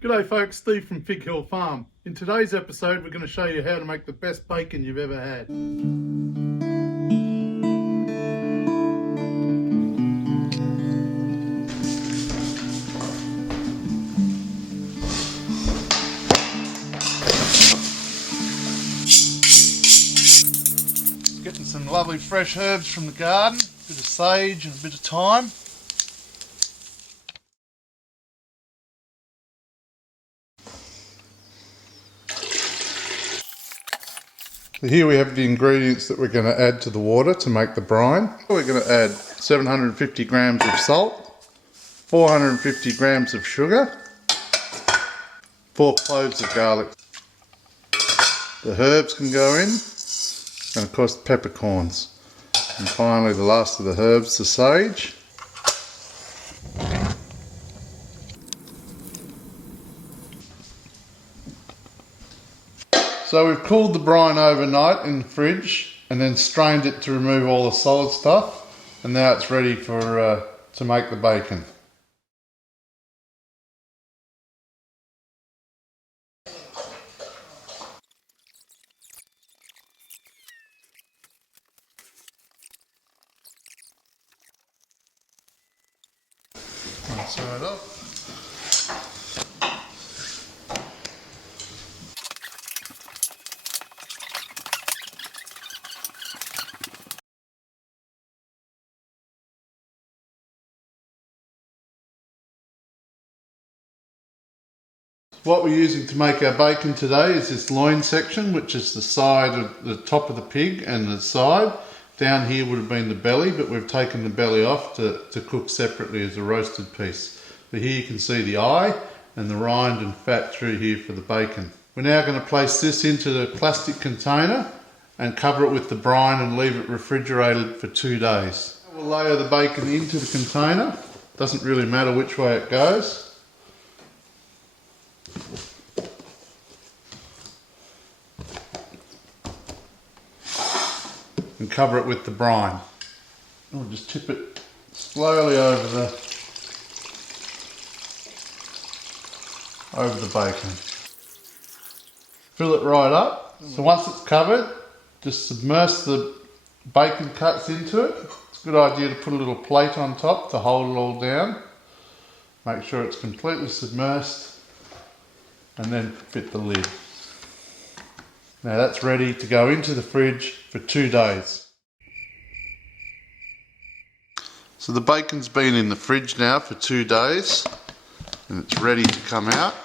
G'day folks, Steve from Fig Hill Farm. In today's episode we're going to show you how to make the best bacon you've ever had. Getting some lovely fresh herbs from the garden, a bit of sage and a bit of thyme. Here we have the ingredients that we're going to add to the water to make the brine. We're going to add 750 grams of salt, 450 grams of sugar, 4 cloves of garlic. The herbs can go in, and of course the peppercorns. And finally the last of the herbs, the sage. So we've cooled the brine overnight in the fridge and then strained it to remove all the solid stuff, and now it's ready for to make the bacon. Rinse it up. What we're using to make our bacon today is this loin section, which is the side of the top of the pig and the side. Down here would have been the belly, but we've taken the belly off to cook separately as a roasted piece. But here you can see the eye and the rind and fat through here for the bacon. We're now going to place this into the plastic container and cover it with the brine and leave it refrigerated for 2 days. We'll layer the bacon into the container. Doesn't really matter which way it goes. And cover it with the brine. We'll just tip it slowly over the bacon. Fill it right up. So once it's covered, just submerge the bacon cuts into it. It's a good idea to put a little plate on top to hold it all down. Make sure it's completely submerged and then fit the lid. Now that's ready to go into the fridge for 2 days. So the bacon's been in the fridge now for 2 days and it's ready to come out.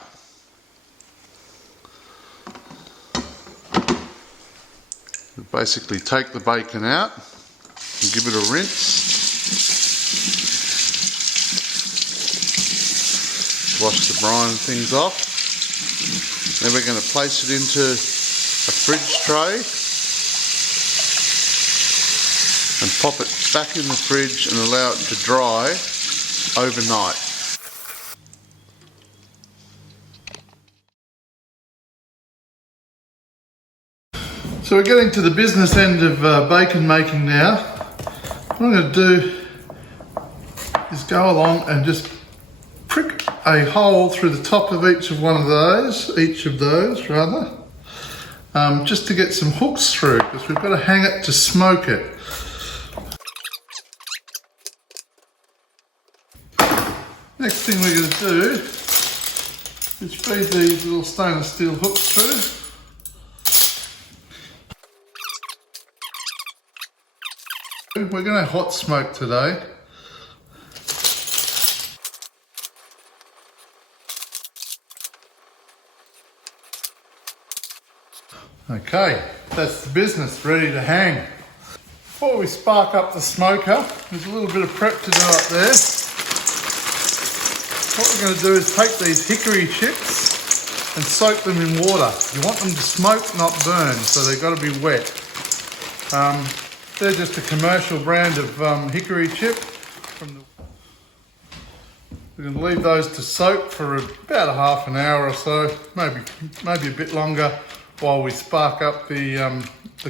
We basically take the bacon out and give it a rinse. Wash the brine and things off. Then we're going to place it into a fridge tray and pop it back in the fridge and allow it to dry overnight. So we're getting to the business end of bacon making now. What I'm going to do is go along and just prick a hole through the top of each of those, just to get some hooks through, because we've got to hang it to smoke it. Next thing we're going to do is feed these little stainless steel hooks through. We're going to hot smoke today. Okay, that's the business, ready to hang. Before we spark up the smoker, there's a little bit of prep to do up there. What we're going to do is take these hickory chips and soak them in water. You want them to smoke, not burn, so they've got to be wet. They're just a commercial brand of hickory chip. We're going to leave those to soak for about a half an hour or so, maybe a bit longer, while we spark up the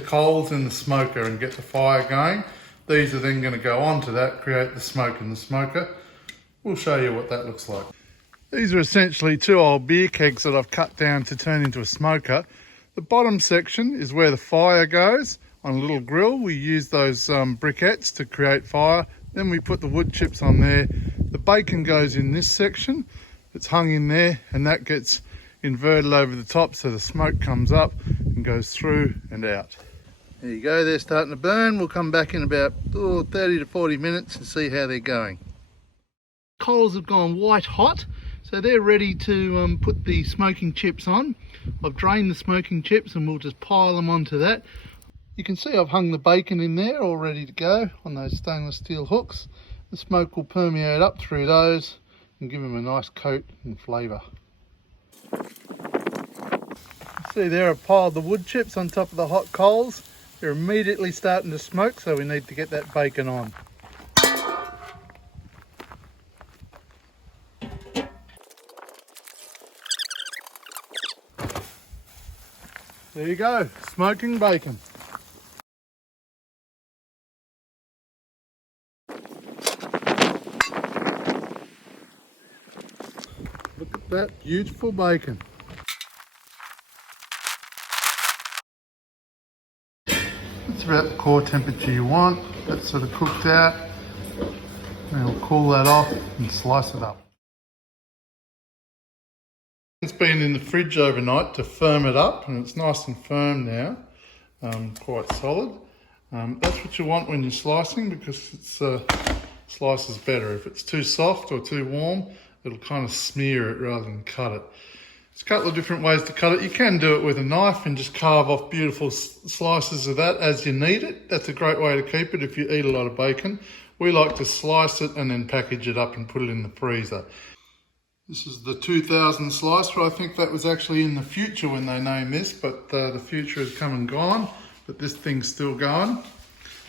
coals in the smoker and get the fire going. These are then going to go on to that, create the smoke in the smoker. We'll show you what that looks like. These are essentially 2 old beer kegs that I've cut down to turn into a smoker. The bottom section is where the fire goes. On a little grill, we use those briquettes to create fire. Then we put the wood chips on there. The bacon goes in this section. It's hung in there, and that gets inverted over the top so the smoke comes up and goes through and out. There you go, they're starting to burn. We'll come back in about 30 to 40 minutes and see how they're going. Coals have gone white hot, so they're ready to put the smoking chips on. I've drained the smoking chips and we'll just pile them onto that. You can see I've hung the bacon in there all ready to go on those stainless steel hooks. The smoke will permeate up through those and give them a nice coat and flavour. See there, I've piled the wood chips on top of the hot coals. They're immediately starting to smoke, so we need to get that bacon on. There you go, smoking bacon. Look at that beautiful bacon. It's about the core temperature you want. That's sort of cooked out. And we'll cool that off and slice it up. It's been in the fridge overnight to firm it up, and it's nice and firm now, quite solid. That's what you want when you're slicing, because it's slices better. If it's too soft or too warm, it'll kind of smear it rather than cut it. There's a couple of different ways to cut it. You can do it with a knife and just carve off beautiful slices of that as you need it. That's a great way to keep it if you eat a lot of bacon. We like to slice it and then package it up and put it in the freezer. This is the 2000 slicer. I think that was actually in the future when they named this, but the future has come and gone. But this thing's still going.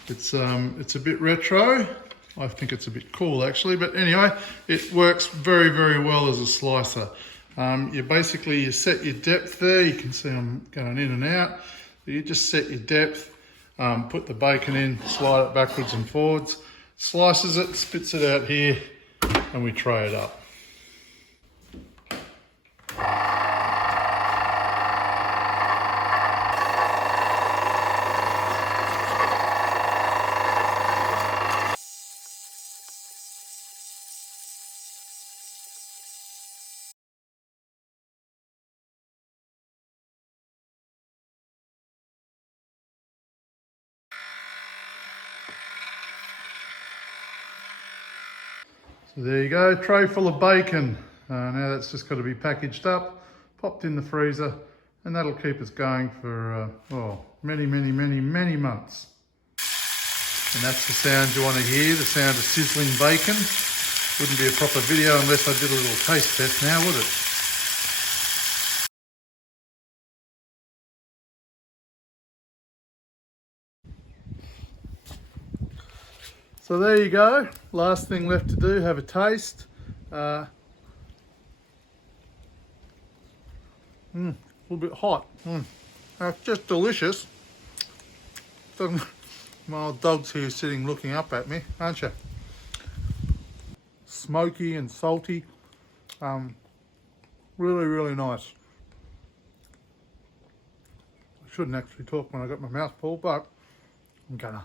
It's a bit retro. I think it's a bit cool actually, but anyway, it works very, very well as a slicer. You set your depth there. You can see I'm going in and out. You just set your depth, put the bacon in, slide it backwards and forwards, slices it, spits it out here, and we tray it up. So there you go, tray full of bacon. Now that's just got to be packaged up, popped in the freezer, and that'll keep us going for many, many, many, many months. And that's the sound you want to hear, the sound of sizzling bacon. Wouldn't be a proper video unless I did a little taste test now, would it? So there you go, last thing left to do, have a taste. A little bit hot. That's just delicious. My old dog's here sitting looking up at me, aren't you? Smoky and salty. Really, really nice. I shouldn't actually talk when I got my mouth full, but I'm gonna.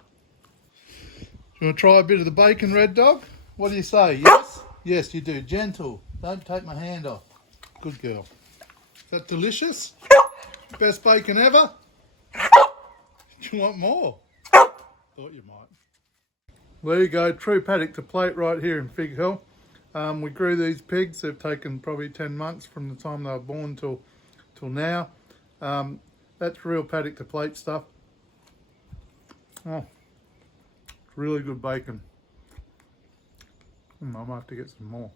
You want to try a bit of the bacon, Red Dog? What do you say? Yes? Yes, you do. Gentle. Don't take my hand off. Good girl. Is that delicious? Best bacon ever? Do you want more? Thought you might. There you go. True paddock to plate right here in Fig Hill. We grew these pigs. They've taken probably 10 months from the time they were born till now. That's real paddock to plate stuff. Oh. Really good bacon. I might have to get some more.